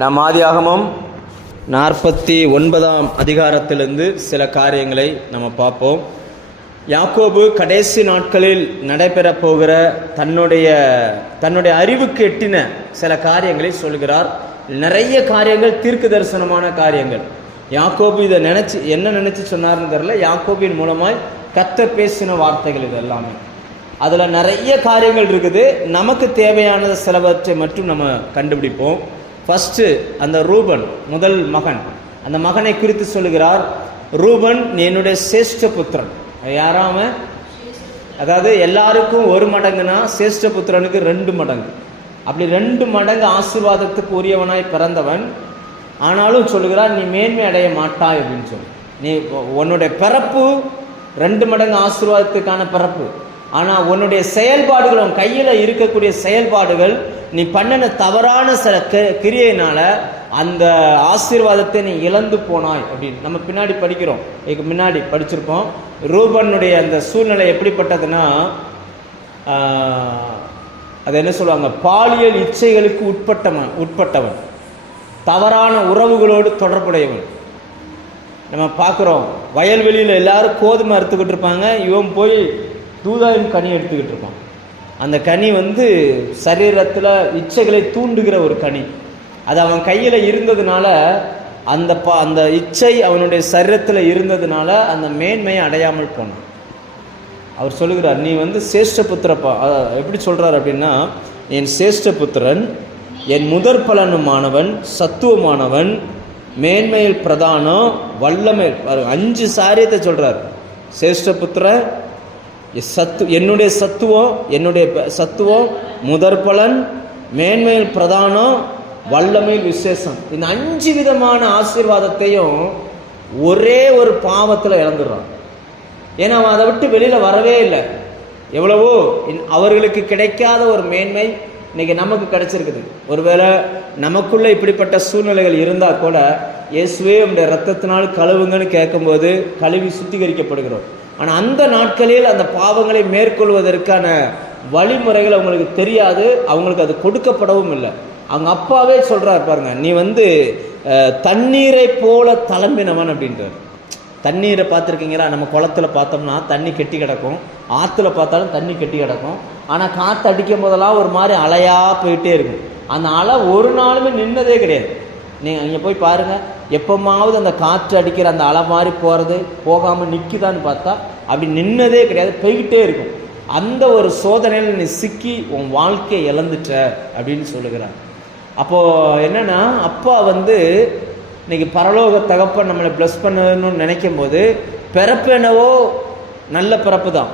நாம் ஆதியாகமம் 49ஆம் அதிகாரத்திலிருந்து சில காரியங்களை நம்ம பார்ப்போம். யாக்கோபு கடைசி நாட்களில் நடைபெறப் போகிற தன்னுடைய அறிவுக்கு எட்டின சில காரியங்களை சொல்கிறார். நிறைய காரியங்கள் தீர்க்க தரிசனமான காரியங்கள். யாக்கோபு இதை என்ன நினைச்சு சொன்னார்னு தெரியல. யாக்கோபின் மூலமாய் கர்த்தர் பேசின வார்த்தைகள் இது எல்லாமே. அதில் நிறைய காரியங்கள் இருக்குது. நமக்கு தேவையானது சிலவற்றை மட்டும் நம்ம கண்டுபிடிப்போம். ஃபஸ்ட்டு அந்த ரூபன் முதல் மகன், அந்த மகனை குறித்து சொல்லுகிறார். ரூபன் நீ என்னுடைய சேஷ்ட புத்திரன். யாராம, அதாவது எல்லாருக்கும் 1 மடங்குனா சேஷ்ட புத்திரனுக்கு 2 மடங்கு. அப்படி 2 மடங்கு ஆசீர்வாதத்துக்கு உரியவனாய் பிறந்தவன். ஆனாலும் சொல்லுகிறார், நீ மேன்மை அடைய மாட்டாய் அப்படின்னு சொல்லி. நீ உன்னுடைய பிறப்பு 2 மடங்கு ஆசீர்வாதத்துக்கான பிறப்பு. ஆனால் உன்னுடைய செயல்பாடுகள், உன் கையில் இருக்கக்கூடிய செயல்பாடுகள், நீ பண்ணின தவறான சில கிரியையினால அந்த ஆசீர்வாதத்தை நீ இழந்து போனாய் அப்படின்னு நம்ம பின்னாடி படிக்கிறோம். இதுக்கு முன்னாடி படிச்சிருப்போம். ரூபனுடைய அந்த சூழ்நிலை எப்படிப்பட்டதுன்னா, அது என்ன சொல்லுவாங்க, பாலியல் இச்சைகளுக்கு உட்பட்டவன், தவறான உறவுகளோடு தொடர்புடையவன். நம்ம பார்க்குறோம், வயல்வெளியில் எல்லாரும் கோதுமை அறுத்துக்கிட்டு இருப்பாங்க, இவன் போய் தூதாயின் கனி எடுத்துக்கிட்டு இருப்பான். அந்த கனி சரீரத்தில் இச்சைகளை தூண்டுகிற ஒரு கனி. அது அவன் கையில் இருந்ததுனால, அந்த இச்சை அவனுடைய சரீரத்தில் இருந்ததுனால அந்த மேன்மையை அடையாமல் போனான். அவர் சொல்லுகிறார், நீ சேஷ்ட புத்திரப்பா. எப்படி சொல்கிறார் அப்படின்னா, என் சேஷ்ட புத்திரன், என் முதற் பலனுமானவன், சத்துவமானவன், மேன்மையில் பிரதானம், வல்லமை. 5 சாரியத்தை சொல்கிறார். சேஷ்ட புத்திர, என்னுடைய சத்துவம், முதற் பலன், மேன்மையில் பிரதானம், வல்லமையில் விசேஷம். இந்த 5 விதமான ஆசீர்வாதத்தையும் ஒரே ஒரு பாவத்தில் இழந்துடுறான். ஏன்னா அவன் அதை விட்டு வெளியில் வரவே இல்லை. எவ்வளவோ அவர்களுக்கு கிடைக்காத ஒரு மேன்மை இன்னைக்கு நமக்கு கிடைச்சிருக்குது. ஒருவேளை நமக்குள்ள இப்படிப்பட்ட சூழ்நிலைகள் இருந்தால் கூட, இயேசுவே உடைய ரத்தத்தினால் கழுவுங்கன்னு கேட்கும்போது கழுவி சுத்திகரிக்கப்படுகிறோம். ஆனால் அந்த நாட்களில் அந்த பாவங்களை மேற்கொள்வதற்கான வழிமுறைகள் அவங்களுக்கு தெரியாது, அவங்களுக்கு அது கொடுக்கப்படவும் இல்லை. அவங்க அப்பாவே சொல்கிறார் பாருங்க, நீ தண்ணீரை போல தளம்பினவன் அப்படின்றார். தண்ணீரை பார்த்துருக்கீங்களா? நம்ம குளத்துல பார்த்தோம்னா தண்ணி கெட்டி கிடக்கும், ஆற்றுல பார்த்தாலும் தண்ணி கெட்டி கிடக்கும். ஆனால் காற்று அடிக்கும் போதெல்லாம் ஒரு மாதிரி அலையாக போயிட்டே இருக்கும். அந்த அலை ஒரு நாளுமே நின்னதே கிடையாது. நீங்கள் இங்கே போய் பாருங்கள், எப்போமாவது அந்த காற்று அடிக்கிற அந்த அலை மாதிரி போகாமல் நிற்குதான்னு பார்த்தா அப்படி நின்னதே கிடையாது, போய்கிட்டே இருக்கும். அந்த ஒரு சோதனையில் நீ சிக்கி உன் வாழ்க்கையை இழந்துட்ட அப்படின்னு சொல்லுகிறார். அப்போது என்னென்னா, அப்பா இன்னைக்கு பரலோக தகப்பன் நம்மளை ப்ளஸ் பண்ணணும்னு நினைக்கும் போது, பிறப்பு என்னவோ நல்ல பிறப்பு தான்.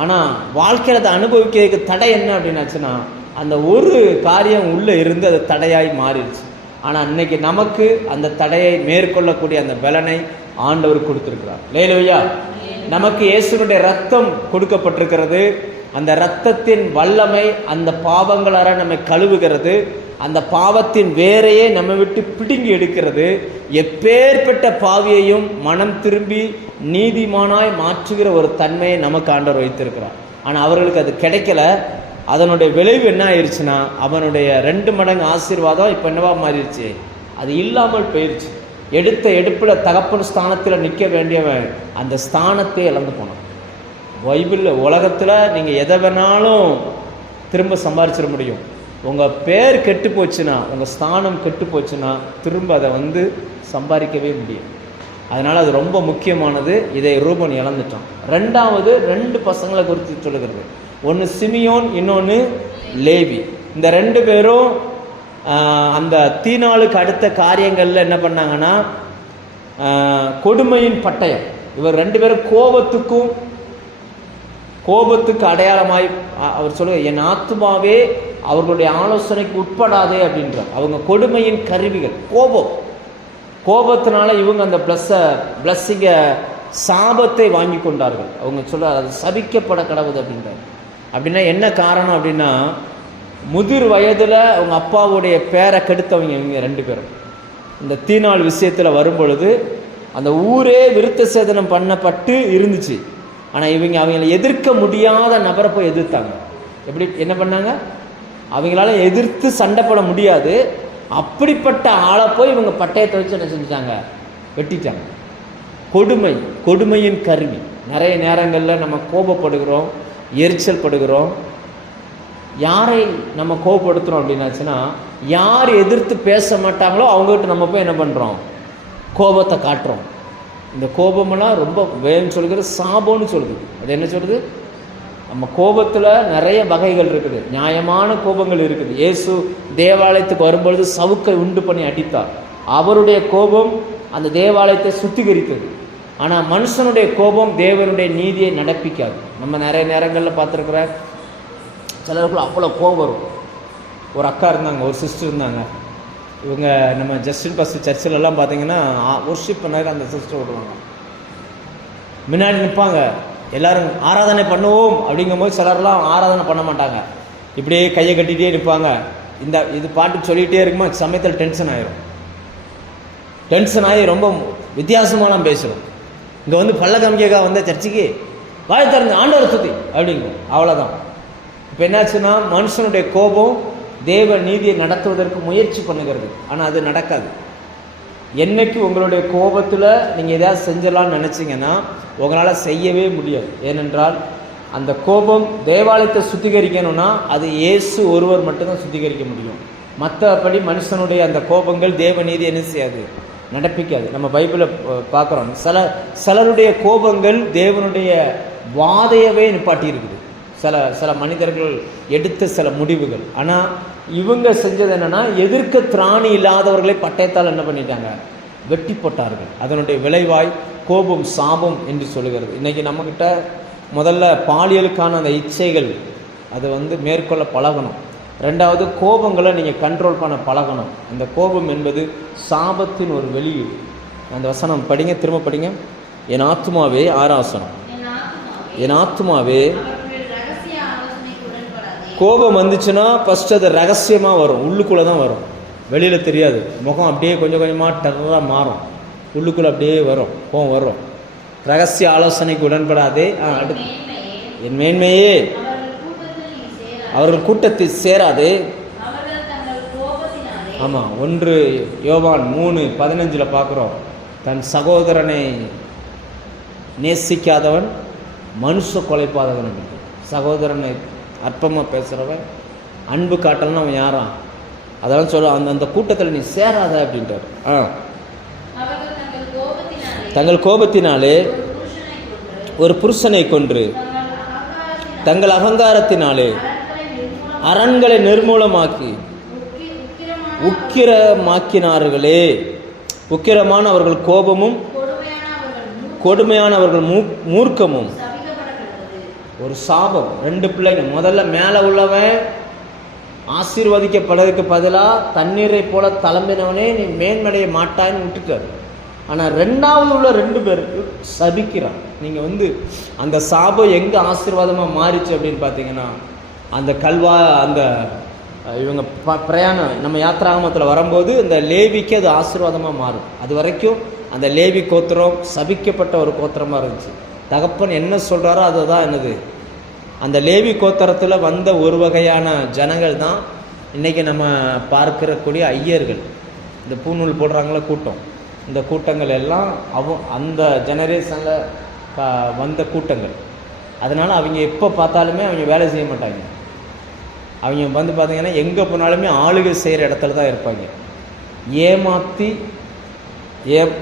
ஆனால் வாழ்க்கையில் அதை அனுபவிக்கிறதுக்கு தடை என்ன அப்படின்னாச்சுன்னா, அந்த ஒரு காரியம் உள்ளே இருந்து அது தடையாய் மாறிடுச்சு. ஆனால் இன்னைக்கு நமக்கு அந்த தடையை மேற்கொள்ளக்கூடிய அந்த பலனை ஆண்டவர் கொடுத்துருக்கிறார். லேலூயா. நமக்கு இயேசுனுடைய ரத்தம் கொடுக்கப்பட்டிருக்கிறது. அந்த இரத்தத்தின் வல்லமை அந்த பாவங்களார நம்மை கழுவுகிறது. அந்த பாவத்தின் வேரையே நம்ம விட்டு பிடுங்கி எடுக்கிறது. எப்பேற்பட்ட பாவியையும் மனம் திரும்பி நீதிமானாய் மாற்றுகிற ஒரு தன்மையை நமக்கு ஆண்டவர் வைத்திருக்கிறார். ஆனால் அவர்களுக்கு அது கிடைக்கல. அதனுடைய விளைவு என்ன ஆயிடுச்சுன்னா, அவனுடைய 2 மடங்கு ஆசீர்வாதம் இப்போ என்னவா மாறிடுச்சு, அது இல்லாமல் போயிடுச்சு. எடுப்பில் தகப்பன் ஸ்தானத்தில் நிற்க வேண்டியவன் அந்த ஸ்தானத்தை இழந்து போனான். பைபிளில் உலகத்தில் நீங்கள் எதை வேணாலும் திரும்ப சம்பாரிச்சிட முடியும். உங்கள் பேர் கெட்டு போச்சுன்னா, உங்கள் ஸ்தானம் கெட்டு போச்சுன்னா திரும்ப அதை சம்பாதிக்கவே முடியும். அதனால் அது ரொம்ப முக்கியமானது. இதை ரூபன் இழந்துட்டான். 2வது 2 பசங்களை குறித்து சொல்லுகிறது. ஒன்று சிமியோன், இன்னொன்று லேவி. இந்த 2 பேரும் அந்த தீனாளுக்கு அடுத்த காரியங்களில் என்ன பண்ணாங்கன்னா, கொடுமையின் பட்டயம். இவர் 2 பேரும் கோபத்துக்கு அடையாளமாய் அவர் சொல்லுங்க, என் ஆத்துமாவே அவர்களுடைய ஆலோசனைக்கு உட்படாதே அப்படின்றார். அவங்க கொடுமையின் கருவிகள். கோபத்தினால இவங்க அந்த பிளஸ்ஸிங்க சாபத்தை வாங்கி கொண்டார்கள். அவங்க சொல்றார், அது சபிக்கப்பட கடவுது அப்படின்றார். அப்படின்னா என்ன காரணம் அப்படின்னா, முதிர் வயதில் அவங்க அப்பாவுடைய பேரை கெடுத்தவங்க இவங்க 2 பேரும். இந்த தீனாள் விஷயத்தில் வரும்பொழுது அந்த ஊரே விருத்த சேதனம் பண்ணப்பட்டு இருந்துச்சு. ஆனால் அவங்களை எதிர்க்க முடியாத நபரை போய் எதிர்த்தாங்க. என்ன பண்ணாங்க? அவங்களால எதிர்த்து சண்டை போட முடியாது. அப்படிப்பட்ட ஆளை போய் இவங்க பட்டயத்தை வச்சு என்ன செஞ்சிட்டாங்க, வெட்டிட்டாங்க. கொடுமையின் கருவி. நிறைய நேரங்களில் நம்ம கோபப்படுகிறோம், எரிச்சல் படுகிறோம். யாரை நம்ம கோபப்படுத்துகிறோம் அப்படின்னாச்சுன்னா, யார் எதிர்த்து பேச மாட்டாங்களோ அவங்ககிட்ட நம்ம போய் என்ன பண்ணுறோம், கோபத்தை காட்டுறோம். இந்த கோபமெல்லாம் ரொம்ப வேணும்னு சொல்கிறது சாபம்னு சொல்லுது. அது என்ன சொல்லுது, நம்ம கோபத்தில் நிறைய வகைகள் இருக்குது, நியாயமான கோபங்கள் இருக்குது. இயேசு தேவாலயத்துக்கு வரும்பொழுது சவுக்கை உண்டு பண்ணி அடித்தார். அவருடைய கோபம் அந்த தேவாலயத்தை சுத்திகரித்தது. ஆனால் மனுஷனுடைய கோபம் தேவனுடைய நீதியை நடப்பிக்காது. நம்ம நிறைய நேரங்களில் பார்த்துருக்குற சிலருக்குள்ள அவ்வளோ கோபம் வரும். ஒரு அக்கா இருந்தாங்க, ஒரு சிஸ்டர் இருந்தாங்க. இவங்க நம்ம ஜஸ்டின் பாஸ்டர் சர்ச்சிலெல்லாம் பார்த்தீங்கன்னா ஒர்ஷிப் பண்ணாரு அந்த சிஸ்டர் விடுவாங்க, முன்னாடி நிற்பாங்க. எல்லோரும் ஆராதனை பண்ணுவோம் அப்படிங்கும்போது சிலர்லாம் ஆராதனை பண்ண மாட்டாங்க, இப்படியே கையை கட்டிகிட்டே நிற்பாங்க. இது பாட்டு சொல்லிகிட்டே இருக்குமா சமயத்தில் டென்ஷன் ஆயிரும். டென்ஷன் ஆகி ரொம்ப வித்தியாசமாலாம் பேசுகிறோம். இங்கே வந்து பல்ல காமிக்கா வந்த சர்ச்சுக்கு வாய் திறந்து ஆண்டவரை சுற்றி அப்படிங்கும், அவ்வளோதான். இப்போ என்னாச்சுன்னா, மனுஷனுடைய கோபம் தேவ நீதியை நடத்துவதற்கு முயற்சி பண்ணுகிறது, ஆனால் அது நடக்காது. என்னைக்கு உங்களுடைய கோபத்தில் நீங்கள் எதாவது செஞ்சிடலான்னு நினச்சிங்கன்னா உங்களால் செய்யவே முடியாது. ஏனென்றால் அந்த கோபம் தேவாலயத்தை சுத்திகரிக்கணும்னா அது இயேசு ஒருவர் மட்டும்தான் சுத்திகரிக்க முடியும். மற்றபடி மனுஷனுடைய அந்த கோபங்கள் தேவ நீதி என்ன செய்யாது, நடப்பிக்காது. நம்ம பைபிளை பார்க்குறோம், சிலருடைய கோபங்கள் தேவனுடைய வாதையவே நிப்பாட்டி இருக்குது. சில மனிதர்கள் எடுத்த சில முடிவுகள். ஆனால் இவங்க செஞ்சது என்னென்னா, எதிர்க்க திராணி இல்லாதவர்களை பட்டயத்தால் என்ன பண்ணிட்டாங்க, வெட்டி போட்டார்கள். அதனுடைய விளைவாய் கோபம் சாபம் என்று சொல்லுகிறது. இன்றைக்கி நம்மக்கிட்ட முதல்ல பாலியலுக்கான அந்த இச்சைகள் அது வந்து மேற்கொள்ள பழகணும். ரெண்டாவது, கோபங்களை நீங்கள் கண்ட்ரோல் பண்ண பழகணும். அந்த கோபம் என்பது சாபத்தின் ஒரு வெளியீடு. அந்த வசனம் படிங்க, திரும்ப படிங்க. என் ஆத்துமாவே, ஆராசனம், என் ஆத்துமாவே. கோபம் வந்துச்சுன்னா ஃபஸ்ட்டு அது ரகசியமாக வரும், உள்ளுக்குள்ளே தான் வரும், வெளியில் தெரியாது. முகம் அப்படியே கொஞ்சம் கொஞ்சமாக டெரராக மாறும், உள்ளுக்குள்ளே அப்படியே வரும், கோபம் வரும். ரகசிய ஆலோசனைக்கு உடன்படாதே. அடுத்து, என் மேன்மையே அவர்கள் கூட்டத்தில் சேராதே. ஆமாம், 1 யோவான் 3:15 பார்க்குறோம், தன் சகோதரனை நேசிக்காதவன் மனுஷ கொலைப்பாதவன். சகோதரனை அற்பமாக பேசுகிறவன், அன்பு காட்டலன்னு அவன் யாரான், அதெல்லாம் சொல்ல அந்த கூட்டத்தில் நீ சேராத அப்படின்றார். தங்கள் கோபத்தினாலே ஒரு புருஷனை கொன்று தங்கள் அகங்காரத்தினாலே அரண்களை நிர்மூலமாக்கி உக்கிரமாக்கினார்களே. உக்கிரமான அவர்கள் கோபமும் கொடுமையான அவர்கள் மூர்க்கமும். ஒரு சாபம். 2 பிள்ளைங்க. முதல்ல மேலே உள்ளவன் ஆசீர்வதிக்கப்படுறதுக்கு பதிலாக தண்ணீரை போல தளம்பினவனே நீ மேன்மடைய மாட்டான்னு விட்டுட்டார். ஆனால் 2வது உள்ள 2 பேருக்கு சபிக்கிறான். நீங்கள் வந்து அந்த சாபம் எங்கே ஆசீர்வாதமாக மாறிச்சு அப்படின்னு பார்த்தீங்கன்னா, அந்த அந்த இவங்க பிரயாணம் நம்ம யாத்திராகமத்தில் வரும்போது அந்த லேவிக்கு அது ஆசீர்வாதமாக மாறும். அது வரைக்கும் அந்த லேவி கோத்திரம் சபிக்கப்பட்ட ஒரு கோத்திரமாக இருந்துச்சு. தகப்பன் என்ன சொல்கிறாரோ அதுதான் என்னது, அந்த லேவி கோத்திரத்தில் வந்த ஒரு வகையான ஜனங்கள் தான் இன்றைக்கி நம்ம பார்க்கக்கூடிய ஐயர்கள். இந்த பூநூல் போடுறாங்கள கூட்டம், இந்த கூட்டங்கள் எல்லாம் அந்த ஜெனரேஷனில் வந்த கூட்டங்கள். அதனால் அவங்க எப்போ பார்த்தாலுமே அவங்க வேலை செய்ய மாட்டாங்க. அவங்க வந்து பார்த்திங்கன்னா எங்கே போனாலுமே ஆளுகை செய்கிற இடத்துல தான் இருப்பாங்க. ஏமாற்றி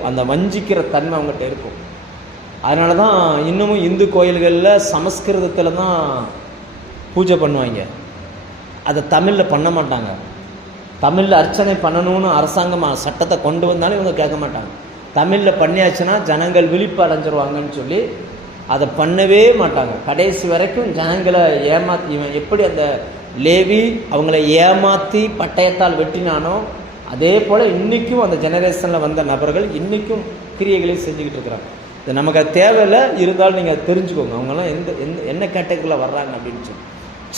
அந்த வஞ்சிக்கிற தன்மை அவங்ககிட்ட இருக்கும். அதனால தான் இன்னமும் இந்து கோயில்களில் சமஸ்கிருதத்தில் தான் பூஜை பண்ணுவாங்க, அதை தமிழில் பண்ண மாட்டாங்க. தமிழில் அர்ச்சனை பண்ணணும்னு அரசாங்கம் சட்டத்தை கொண்டு வந்தாலும் இவங்க கேட்க மாட்டாங்க. தமிழில் பண்ணியாச்சுன்னா ஜனங்கள் விழிப்பு அடைஞ்சிருவாங்கன்னு சொல்லி அதை பண்ணவே மாட்டாங்க. கடைசி வரைக்கும் ஜனங்களை ஏமாற்றி, இவன் எப்படி அந்த லேவி அவங்கள ஏமாற்றி பட்டயத்தால் வெட்டினானோ அதே போல் இன்றைக்கும் அந்த ஜெனரேஷனில் வந்த நபர்கள் இன்றைக்கும் கிரியைகளை செஞ்சுக்கிட்டு இருக்கிறாங்க. இது நமக்கு அது தேவையில்லை, இருந்தாலும் நீங்கள் தெரிஞ்சுக்கோங்க அவங்களாம் என்ன கேட்டகரியில் வர்றாங்க அப்படின்னு சொல்லி.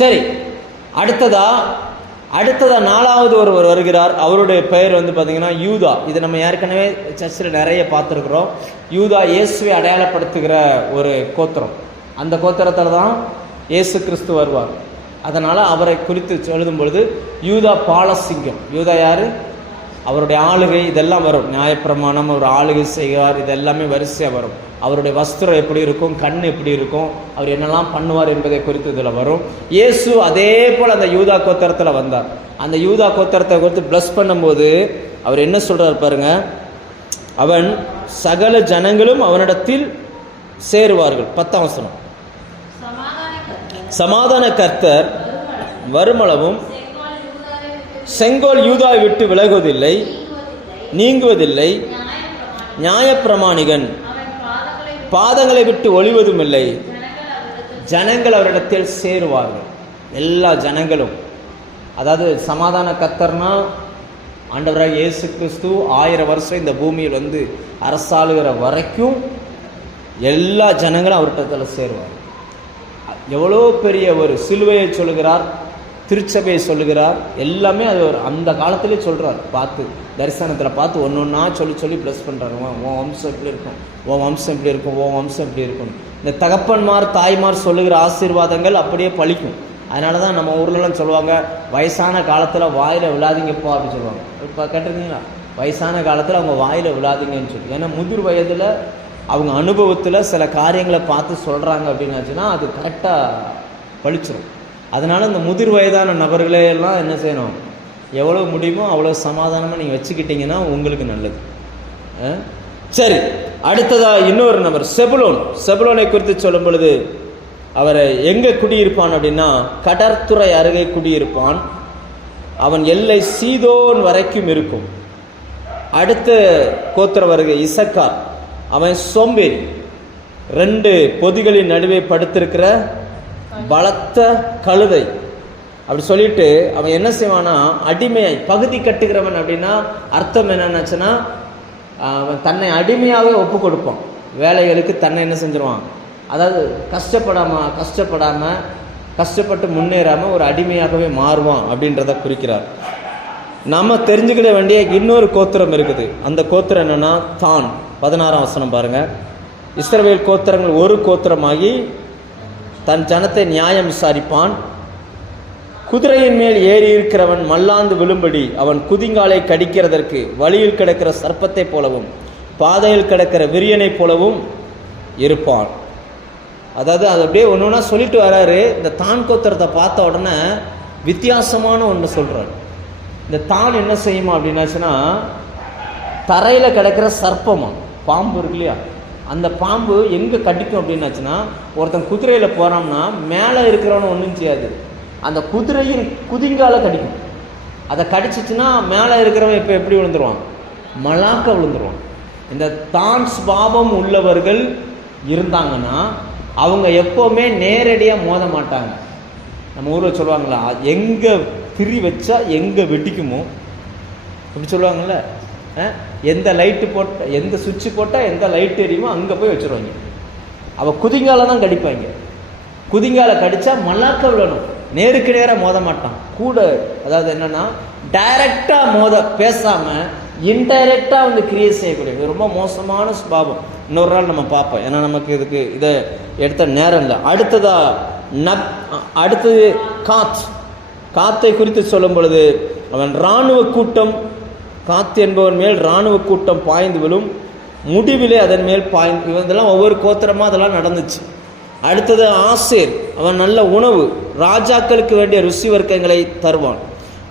சரி, அடுத்ததா 4வது ஒருவர் வருகிறார். அவருடைய பெயர் வந்து பார்த்திங்கன்னா யூதா. இது நம்ம ஏற்கனவே சர்ச்சில் நிறைய பார்த்துருக்குறோம். யூதா இயேசுவை அடையாளப்படுத்துகிற ஒரு கோத்திரம். அந்த கோத்திரத்தில் தான் இயேசு கிறிஸ்து வருவார். அதனால் அவரை குறித்து எழுதும் பொழுது யூதா பாலசிங்கம். யூதா யார்? அவருடைய ஆளுகை இதெல்லாம் வரும். நியாயப்பிரமாணம், அவர் ஆளுகை செய்கிறார், இது எல்லாமே வரிசையாக வரும். அவருடைய வஸ்திரம் எப்படி இருக்கும், கண் எப்படி இருக்கும், அவர் என்னெல்லாம் பண்ணுவார் என்பதை குறித்து இதில் வரும். இயேசு அதே போல் அந்த யூதா கோத்திரத்தில் வந்தார். அந்த யூதா கோத்திரத்தை குறித்து ப்ளஸ் பண்ணும்போது அவர் என்ன சொல்கிறார் பாருங்க, அவன் சகல ஜனங்களும் அவனிடத்தில் சேருவார்கள். 10ஆம் வசனம், சமாதான கர்த்தர் வருமளவும் செங்கோல் யூதாவை விட்டு விலகுவதில்லை, நீங்குவதில்லை, நியாயப்பிரமாணிகன் பாதங்களை விட்டு ஒளிவதும் இல்லை, ஜனங்கள் அவரிடத்தில் சேருவார்கள். எல்லா ஜனங்களும், அதாவது சமாதான கர்த்தர்னா ஆண்டவராக இயேசு கிறிஸ்து 1000 வருஷம் இந்த பூமியில் வந்து அரசாளுகிற வரைக்கும் எல்லா ஜனங்களும் அவரிடத்தில் சேருவார். எவ்வளோ பெரிய ஒரு சிலுவையை சொல்லுகிறார், திருச்சபையை சொல்லுகிறார், எல்லாமே அது ஒரு அந்த காலத்திலே சொல்கிறார். பார்த்து தரிசனத்தில் பார்த்து ஒன்று ஒன்றா சொல்லி ப்ளஸ் பண்ணுறாரு. உன் வம்சம் இப்படி இருக்கும், உன் வம்சம் இப்படி இருக்கும், உன் வம்சம் இப்படி இருக்கும். இந்த தகப்பன்மார் தாய்மார் சொல்லுகிற ஆசீர்வாதங்கள் அப்படியே பழிக்கும். அதனால தான் நம்ம ஊர்லலாம் சொல்லுவாங்க, வயசான காலத்தில் வாயில் விழாதீங்கப்பா அப்படின்னு சொல்லுவாங்க. இப்போ கேட்டிருந்தீங்களா, வயசான காலத்தில் அவங்க வாயில் விழாதீங்கன்னு சொல்லி. ஏன்னா முதிர் வயதில் அவங்க அனுபவத்தில் சில காரியங்களை பார்த்து சொல்கிறாங்க அப்படின்னாச்சுன்னா அது கரெக்டாக பழிச்சிடும். அதனால் இந்த முதிர் வயதான நபர்களையெல்லாம் என்ன செய்யணும், எவ்வளோ முடியுமோ அவ்வளோ சமாதானமாக நீங்கள் வச்சுக்கிட்டிங்கன்னா உங்களுக்கு நல்லது. சரி, அடுத்ததாக இன்னொரு நபர் செபுலோனை குறித்து சொல்லும் பொழுது அவரை எங்கே குடியிருப்பான் அப்படின்னா கடற்துறை அருகே குடியிருப்பான். அவன் எல்லை சீதோன் வரைக்கும் இருக்கும். அடுத்த கோத்திர வருகை இசக்கார், அவன் சோம்பேறி, 2 பொதிகளின் நடுவே படுத்திருக்கிற பலத்த கழுதை அப்படி சொல்லிட்டு அவன் என்ன செய்வானா, அடிமையை பகுதி கட்டுகிறவன். அப்படின்னா அர்த்தம் என்னன்னாச்சுன்னா அவன் தன்னை அடிமையாகவே ஒப்பு கொடுப்பான். வேலைகளுக்கு தன்னை என்ன செஞ்சிருவான், அதாவது கஷ்டப்பட்டு முன்னேறாமல் ஒரு அடிமையாகவே மாறுவான் அப்படின்றத குறிக்கிறார். நம்ம தெரிஞ்சுக்கிட வேண்டிய இன்னொரு கோத்திரம் இருக்குது. அந்த கோத்திரம் என்னன்னா தான். 16ஆம் வசனம் பாருங்க, இஸ்ரவேல் கோத்திரங்கள் ஒரு கோத்திரமாகி தன் ஜனத்தை நியாயம் விசாரிப்பான். குதிரையின் மேல் ஏறி இருக்கிறவன் மல்லாந்து விழும்படி அவன் குதிங்காலை கடிக்கிறதற்கு வழியில் கிடக்கிற சர்ப்பத்தை போலவும் பாதையில் கிடக்கிற விரியனை போலவும் இருப்பான். அதாவது அது அப்படியே ஒன்று ஒன்றா சொல்லிட்டு வராரு. இந்த தான் கோத்திரத்தை பார்த்த உடனே வித்தியாசமான ஒன்று சொல்கிறார். இந்த தான் என்ன செய்யுமா அப்படின்னாச்சுன்னா, தரையில் கிடக்கிற சர்ப்பமா பாம்பு இருக்கு இல்லையா, அந்த பாம்பு எங்கே கடிக்கும் அப்படின்னாச்சுன்னா, ஒருத்தன் குதிரையில் போகிறான்னா மேலே இருக்கிறவன ஒன்றும் செய்யாது, அந்த குதிரையின் குதிங்கால கடிக்கும். அதை கடிச்சிச்சுன்னா மேலே இருக்கிறவன் இப்போ எப்படி விழுந்துருவான், மலாக்க விழுந்துருவான். இந்த தான் சுபாவம் உள்ளவர்கள் இருந்தாங்கன்னா அவங்க எப்போவுமே நேரடியாக மோத மாட்டாங்க. நம்ம ஊரில் சொல்லுவாங்களா, எங்கே திரி வச்சா எங்கே வெட்டிக்குமோ அப்படி சொல்லுவாங்கள்ல. எந்த லைட்டு போட்ட எந்த சுவிட்சு போட்டால் எந்த லைட் எரியுமோ அங்கே போய் வச்சுருவாங்க. அவள் குதிங்கால தான் கடிப்பாங்க. குதிங்கால கடித்தா மல்லாக்க விழணும், நேருக்கு நேராக மோத மாட்டான். கூட அதாவது என்னென்னா டைரெக்டாக பேசாமல் இன்டைரக்டாக வந்து கிரியேட் செய்யக்கூடியது ரொம்ப மோசமான சுபாவம். இன்னொரு நாள் நம்ம பார்ப்போம், ஏன்னா நமக்கு இதுக்கு இதை எடுத்த நேரம் இல்லை. அடுத்தது காத்தை குறித்து சொல்லும் பொழுது அவன் இராணுவ கூட்டம், காத்து என்பவன் மேல் இராணுவ கூட்டம் பாய்ந்து விழும், முடிவிலே அதன் மேல் பாய்ந்து. இதெல்லாம் ஒவ்வொரு கோத்திரமாக அதெல்லாம் நடந்துச்சு. அடுத்தது ஆசேர், அவன் நல்ல உணவு, ராஜாக்களுக்கு வேண்டிய ருசி வர்க்கங்களை தருவான்.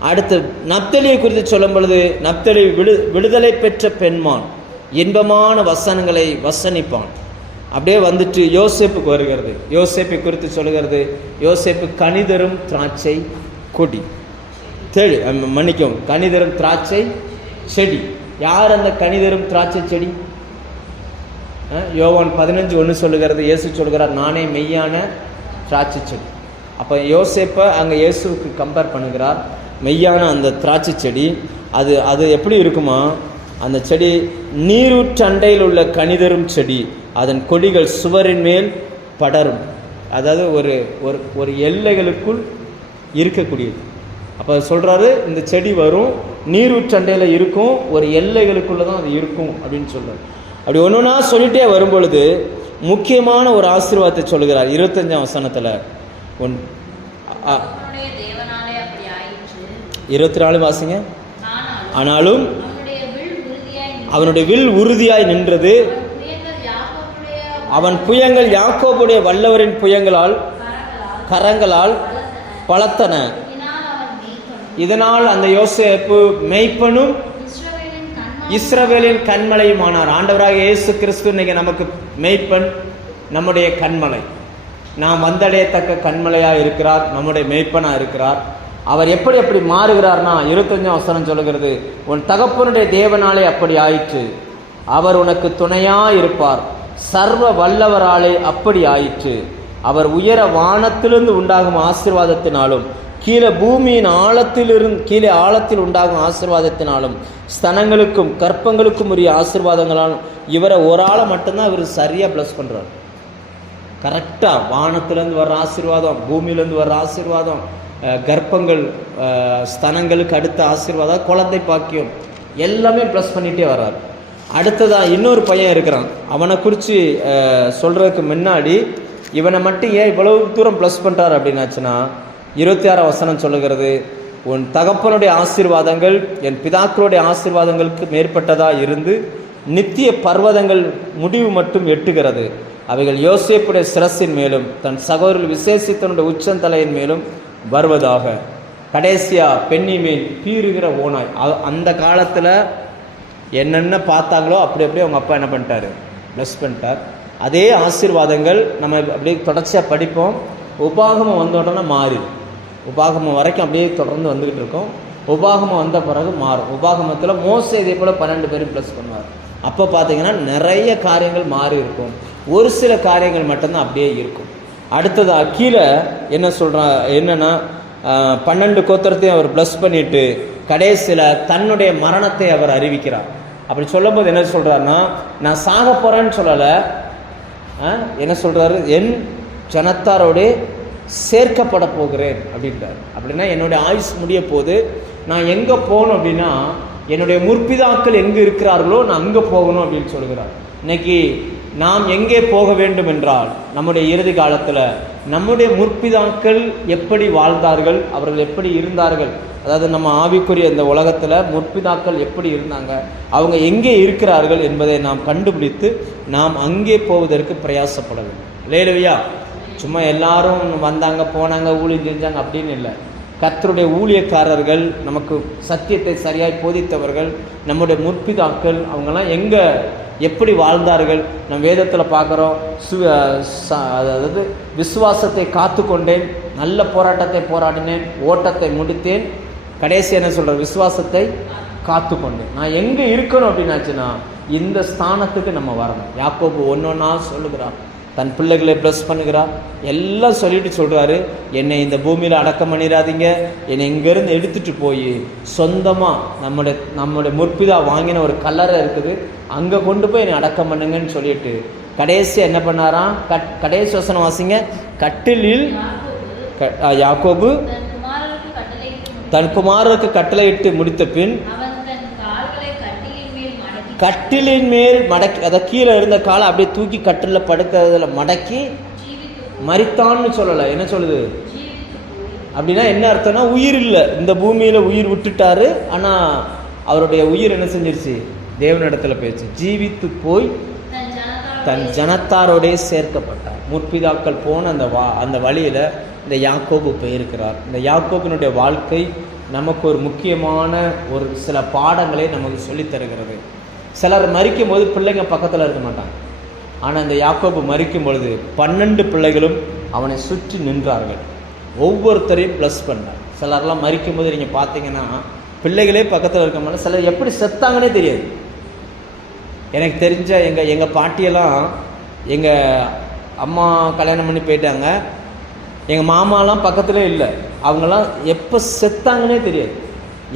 அடுத்து நப்தலியை குறித்து சொல்லும் பொழுது நப்தலி விடுதலை பெற்ற பெண்மான், இன்பமான வசனங்களை வசனிப்பான். அப்படியே வந்துட்டு யோசேப்புக்கு வருகிறது. யோசேப்பை குறித்து சொல்லுகிறது, யோசேப்பு கனிதரும் திராட்சை கொடி கனிதரும் திராட்சை செடி. யார் அந்த கனிதரும் திராட்சை செடி? யோவான் 15:1 சொல்லுகிறது, இயேசு சொல்கிறார், நானே மெய்யான திராட்சை செடி. அப்போ யோசேப்பை அங்கே இயேசுவுக்கு கம்பேர் பண்ணுகிறார். மெய்யான அந்த திராட்சை செடி அது எப்படி இருக்குமா, அந்த செடி நீரூற்றண்டையில் உள்ள கனிதரும் செடி, அதன் கொடிகள் சுவரின் மேல் படரும். அதாவது ஒரு எல்லைகளுக்குள் இருக்கக்கூடியது. அப்போ சொல்கிறாரு, இந்த செடி வரும், நீரூற்றண்டையில் இருக்கும், ஒரு எல்லைகளுக்குள்ளே தான் அது இருக்கும் அப்படின்னு சொல்கிறார். அப்படி ஒன்று ஒன்றா சொல்லிகிட்டே வரும்பொழுது முக்கியமான ஒரு ஆசீர்வாதத்தை சொல்கிறார். 25ஆம் வசனத்தில் 24 வாசிங்க. ஆனாலும் அவனுடைய வில் உறுதியாய் நின்றது. அவன் புயங்கள் யாக்கோபுடைய வல்லவரின் புயங்களால் கரங்களால் பலத்தன. இதனால் அந்த யோசேப்பு மெய்ப்பனும் இஸ்ரவேலின் கண்மலையுமானார். ஆண்டவராக இயேசு கிறிஸ்து இன்னைக்கு நமக்கு மெய்ப்பன், நம்முடைய கண்மலை, நாம் வந்தடையத்தக்க கண்மலையாக இருக்கிறார், நம்முடைய மெய்ப்பனாக இருக்கிறார். அவர் எப்படி அப்படி மாறுகிறார்னா 25ஆம் வசனம் சொல்லுகிறது, உன் தகப்பனுடைய தேவனாலே அப்படி ஆயிற்று, அவர் உனக்கு துணையா இருப்பார், சர்வ வல்லவராலே அப்படி ஆயிற்று, அவர் உயர வானத்திலிருந்து உண்டாகும் ஆசீர்வாதத்தினாலும் கீழே பூமியின் கீழே ஆழத்தில் உண்டாகும் ஆசீர்வாதத்தினாலும் ஸ்தனங்களுக்கும் கற்பங்களுக்கும் உரிய ஆசீர்வாதங்களாலும் இவரை ஒரு ஆளை மட்டும்தான் இவர் சரியாக ப்ளஸ் பண்ணுறார். கரெக்டாக வானத்திலேருந்து வர்ற ஆசீர்வாதம், பூமியிலேருந்து வர்ற ஆசீர்வாதம், கர்ப்பங்கள், ஸ்தனங்களுக்கு அடுத்த ஆசீர்வாதம், குழந்தை பாக்கியம், எல்லாமே ப்ளஸ் பண்ணிகிட்டே வர்றார். அடுத்ததாக இன்னொரு பையன் இருக்கிறான். அவனை குறித்து சொல்கிறதுக்கு முன்னாடி இவனை மட்டும் ஏன் இவ்வளவு தூரம் ப்ளஸ் பண்ணுறார் அப்படின்னாச்சுன்னா 26ஆம் வசனம் சொல்லுகிறது, உன் தகப்பனுடைய ஆசீர்வாதங்கள் என் பிதாக்களுடைய ஆசீர்வாதங்களுக்கு மேற்பட்டதாக இருந்து நித்திய பர்வதங்கள் முடிவு மட்டும் எட்டுகிறது. அவைகள் யோசேப்புடைய சிரசின் மேலும் தன் சகோதரர்கள் விசேஷித்தனுடைய உச்சந்தலையின் மேலும் வருவதாக. கடைசியா பெண்ணி மேல் பீறுகிற ஓனாய். அந்த காலத்தில் என்னென்ன பார்த்தாங்களோ அப்படி அப்படியே அவங்க அப்பா என்ன பண்ணிட்டாரு, ப்ளஸ் பண்ணிட்டார். அதே ஆசீர்வாதங்கள் நம்ம அப்படியே தொடர்ச்சியாக படிப்போம். உபாகமம் வந்த உடனே மாறிடும். உபாகமம் வரைக்கும் அப்படியே தொடர்ந்து வந்துக்கிட்டு இருக்கோம். உபாகமம் வந்த பிறகு மாறும். உபாகமத்தில் மோசே இதே போல் 12 பேரும் ப்ளஸ் பண்ணுவார். அப்போ பார்த்தீங்கன்னா நிறைய காரியங்கள் மாறி இருக்கும், ஒரு சில காரியங்கள் மட்டும்தான் அப்படியே இருக்கும். அடுத்தது கீழே என்ன சொல்கிறா என்னென்னா 12 கோத்திரத்தையும் அவர் ப்ளஸ் பண்ணிட்டு கடைசியில் தன்னுடைய மரணத்தை அவர் அறிவிக்கிறார். அப்படி சொல்லும்போது என்ன சொல்கிறாருன்னா, நான் சாக போகிறேன்னு சொல்லலை, என்ன சொல்கிறாரு, என் ஜனத்தாரோடு சேர்க்கப்பட போகிறேன் அப்படின்றார். அப்படின்னா என்னுடைய ஆயுஸ் முடிய போது நான் எங்கே போகணும் அப்படின்னா, என்னுடைய முற்பிதாக்கள் எங்கே இருக்கிறார்களோ நான் அங்கே போகணும் அப்படின்னு சொல்கிறார். இன்னைக்கு நாம் எங்கே போக வேண்டும் என்றால், நம்முடைய இறுதி காலத்தில் நம்முடைய முற்பிதாக்கள் எப்படி வாழ்ந்தார்கள், அவர்கள் எப்படி இருந்தார்கள், அதாவது நம்ம ஆவிக்குரிய இந்த உலகத்தில் முற்பிதாக்கள் எப்படி இருந்தாங்க, அவங்க எங்கே இருக்கிறார்கள் என்பதை நாம் கண்டுபிடித்து நாம் அங்கே போவதற்கு பிரயாசப்பட வேண்டும். லேலுயா, சும்மா எல்லாரும் வந்தாங்க போனாங்க ஊழியம் செஞ்சாங்க அப்படின்னு இல்லை. கர்த்தருடைய ஊழியக்காரர்கள், நமக்கு சத்தியத்தை சரியாய் போதித்தவர்கள், நம்முடைய முற்பிதாக்கள், அவங்கெல்லாம் எங்கே எப்படி வாழ்ந்தார்கள் நம்ம வேதத்தில் பார்க்குறோம். அதாவது விசுவாசத்தை காத்து கொண்டேன், நல்ல போராட்டத்தை போராடினேன், ஓட்டத்தை முடித்தேன், கடைசி என்ன சொல்கிற, விசுவாசத்தை காத்து கொண்டேன். நான் எங்கே இருக்கணும் அப்படின்னாச்சுன்னா இந்த ஸ்தானத்துக்கு நம்ம வரணும். யாக்கோபு ஒன்றொன்னா சொல்லுகிறார், தன் பிள்ளைகளை ப்ளஸ் பண்ணுகிறார், எல்லாம் சொல்லிட்டு சொல்கிறாரு, என்னை இந்த பூமியில் அடக்கம் பண்ணிடாதீங்க, என்னை இங்கேருந்து எடுத்துகிட்டு போய் சொந்தமாக நம்முடைய முற்பிதா வாங்கின ஒரு கல்லறை இருக்குது, அங்கே கொண்டு போய் என்னை அடக்கம் பண்ணுங்கன்னு சொல்லிட்டு கடைசி என்ன பண்ணாராம், கடைசி வசனம் வாசிங்க, கட்டிலில் யாக்கோபு தன் குமாரருக்கு கட்டளையிட்டு முடித்த பின் கட்டிலின் மேல் மடக்கி, அதை கீழே இருந்த காலை அப்படியே தூக்கி கட்டிலில் படுக்கிறதுல மடக்கி மரித்தான்னு சொல்லலை. என்ன சொல்லுது அப்படின்னா என்ன அர்த்தம்னா, உயிர் இல்லை, இந்த பூமியில் உயிர் விட்டுட்டாரு, ஆனால் அவருடைய உயிர் என்ன செஞ்சிருச்சு, தேவனிடத்தில் போயிடுச்சு, ஜீவித்து போய் தன் ஜனத்தாரோடைய சேர்க்கப்பட்டார். முற்பிதாக்கள் போன அந்த வழியில் இந்த யாக்கோபு போயிருக்கிறார். இந்த யாக்கோபினுடைய வாழ்க்கை நமக்கு ஒரு முக்கியமான ஒரு சில பாடங்களை நமக்கு சொல்லித் தருகிறது. சிலர் மரிக்கும் போது பிள்ளைங்க பக்கத்தில் இருக்க மாட்டாங்க, ஆனால் இந்த யாக்கோபு மரிக்கும் பொழுது 12 பிள்ளைகளும் அவனை சுற்றி நின்றார்கள், ஒவ்வொருத்தரையும் ப்ளஸ் பண்ணார். சிலர்லாம் மரிக்கும் போது நீங்கள் பார்த்தீங்கன்னா பிள்ளைகளே பக்கத்தில் இருக்க மாட்டாங்க, சிலர் எப்படி செத்தாங்கன்னே தெரியாது. எனக்கு தெரிஞ்ச எங்கள் பாட்டியெல்லாம், எங்கள் அம்மா கல்யாணம் பண்ணி போயிட்டாங்க, எங்கள் மாமாலாம் பக்கத்துலேயே இல்லை, அவங்கெல்லாம் எப்போ செத்தாங்கன்னே தெரியாது.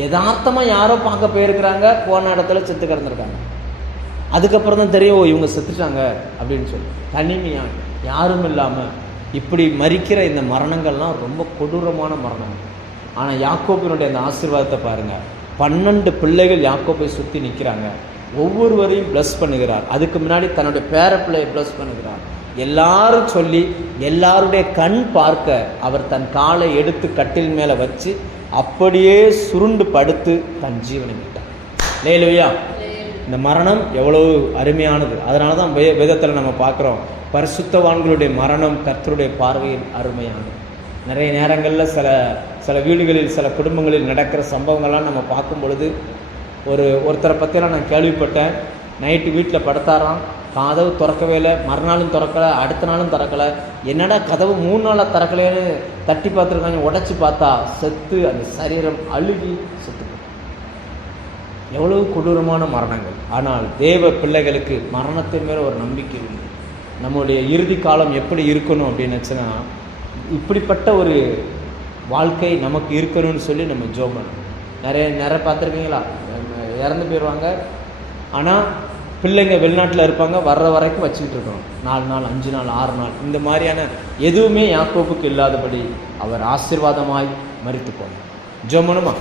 யதார்த்தமாக யாரோ பார்க்க போயிருக்கிறாங்க, போன இடத்துல செத்து கிடந்திருக்காங்க, அதுக்கப்புறம் தான் தெரியும் இவங்க செத்துட்டாங்க அப்படின்னு சொல்லி. தனிமையாக யாரும் இல்லாமல் இப்படி மரிக்கிற இந்த மரணங்கள்லாம் ரொம்ப கொடூரமான மரணம். ஆனால் யாக்கோபினுடைய அந்த ஆசீர்வாதத்தை பாருங்கள், 12 பிள்ளைகள் யாக்கோபை சுற்றி நிற்கிறாங்க, ஒவ்வொருவரையும் ப்ளஸ் பண்ணுகிறார். அதுக்கு முன்னாடி தன்னுடைய பேர பிள்ளையை ப்ளஸ் பண்ணுகிறார். எல்லாரும் சொல்லி எல்லாருடைய கண் பார்க்க அவர் தன் காலை எடுத்து கட்டில் மேலே வச்சு அப்படியே சுருண்டு படுத்து தன் ஜீவனை விட்டார். அல்லேலூயா. இந்த மரணம் எவ்வளவு அருமையானது. அதனால தான் வேதத்தில் நம்ம பார்க்குறோம், பரிசுத்தவான்களுடைய மரணம் கர்த்தருடைய பார்வையில் அருமையானது. நிறைய நேரங்களில் சில வீடுகளில் சில குடும்பங்களில் நடக்கிற சம்பவங்கள்லாம் நம்ம பார்க்கும் பொழுது, ஒருத்தரை பற்றியெல்லாம் நான் கேள்விப்பட்டேன். நைட்டு வீட்டில் படுத்தாராம், கதவு திறக்கவே இல்லை, மறுநாளும் திறக்கலை, அடுத்த நாளும் திறக்கலை. என்னடா கதவு 3 நாளாக திறக்கலைன்னு தட்டி பார்த்துருக்காங்க. உடச்சி பார்த்தா செத்து அந்த சரீரம் அழுகி செத்து. எவ்வளவு கொடூரமான மரணங்கள். ஆனால் தேவ பிள்ளைகளுக்கு மரணத்தின் மேலே ஒரு நம்பிக்கை உண்டு. நம்முடைய இறுதி காலம் எப்படி இருக்கணும் அப்படின்னுச்சுன்னா, இப்படிப்பட்ட ஒரு வாழ்க்கை நமக்கு இருக்கணும்னு சொல்லி நம்ம ஜெபம் பண்ணணும். நிறைய பார்த்துருக்கீங்களா, இறந்து போயிடுவாங்க, ஆனால் பிள்ளைங்க வெளிநாட்டில் இருப்பாங்க, வர்ற வரைக்கும் வச்சுக்கிட்டு இருக்கணும். 4 நாள் 5 நாள் 6 நாள் இந்த மாதிரியான எதுவுமே யாக்கோபுக்கு இல்லாதபடி அவர் ஆசீர்வாதமாய் மரித்து போனார். ஜெபம் பண்ணுமா?